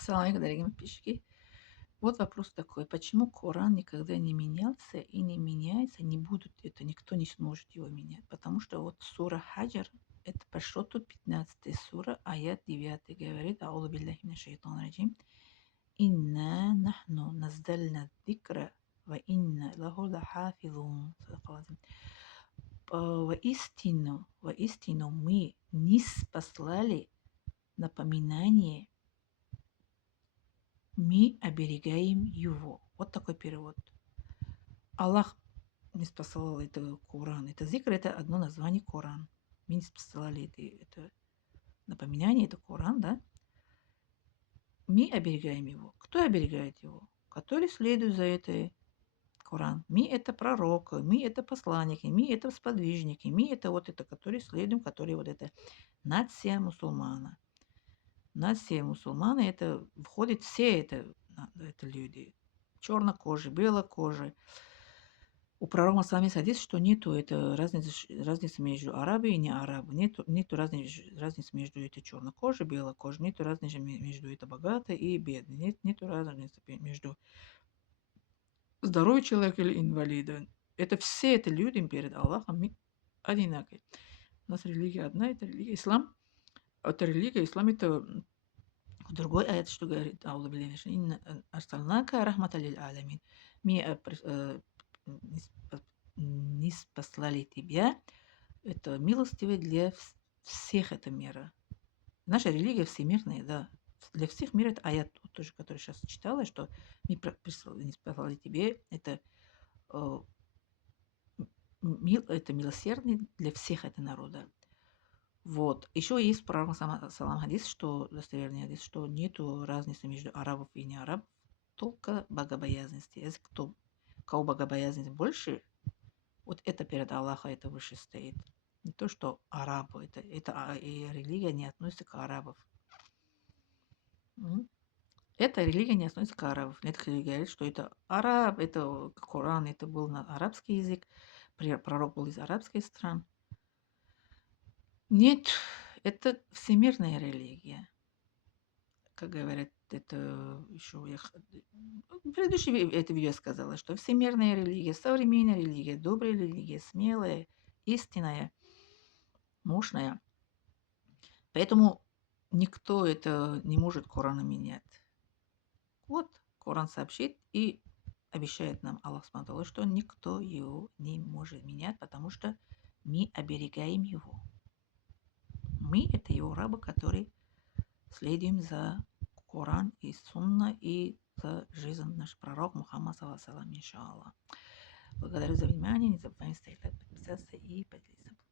Ассаламу алейкум, дорогие подписчики. Вот вопрос такой. Почему Коран никогда не менялся и не меняется, не будут это, никто не сможет его менять? Потому что вот сура Хаджар, это по счету 15 сура, аят 9 говорит, аузу биллахи минаш шайтанир раджим, инна нахну наздальна дикра ва инна лаху лахафизун. Воистину мы ниспослали напоминание, мы оберегаем его. Вот такой перевод. Аллах не спасал это Коран. Это зикр, это одно название Коран. Мы не спасали это напоминание, это Коран, да? Мы оберегаем его. Кто оберегает его? Который следует за этой Коран. Мы это пророки, мы это посланники, мы это сподвижники, мы это вот это, которые следуем, которые вот это нация мусульмана. Нация мусульмана, это входит все это люди. Чернокожие, белокожие. У пророка с вами хадис, что нету это разницы между арабами и не арабами. Нету разницы между это чернокожей, белокожей. Нету разницы между это богатой и бедной. Нету разницы между здоровый человек или инвалидом. Это все это люди перед Аллахом одинаковые. У нас религия одна, это религия ислам. Это религия ислам, это в другой аят, что говорит Аллах, инна арсалнака рахматаллиль алямин. Мы ниспослали тебя, это милостивый для всех это мира. Наша религия всемирная, да. Для всех мира это аят, вот тоже, который сейчас читала, что мы ниспослали тебе, это, это милосердный для всех это народа. Вот. Еще есть пророк салам хадис, что достоверный хадис, что нету разницы между арабов и не арабов, только богобоязненности. Если кого богобоязненность больше, вот это перед Аллахом это выше стоит. Не то, что арабы, и религия не относится к арабам. Эта религия не относится к арабам. Некоторые говорят, что это араб, это Коран, это был на арабский язык, пророк был из арабских стран. Нет, это всемирная религия. Как говорят, это еще я в предыдущем это видео сказала, что всемирная религия, современная религия, добрая религия, смелая, истинная, мощная. Поэтому никто это не может Корана менять. Вот Коран сообщит и обещает нам Аллах Субхану, что никто его не может менять, потому что мы оберегаем его. Мы – это его рабы, которые следуем за Коран и Сунна и за жизнь наш пророк Мухаммад, саллаллаху алейхи ва саллям, иншаллах. Благодарю за внимание. Не забываем ставить лайк, подписаться и поделиться.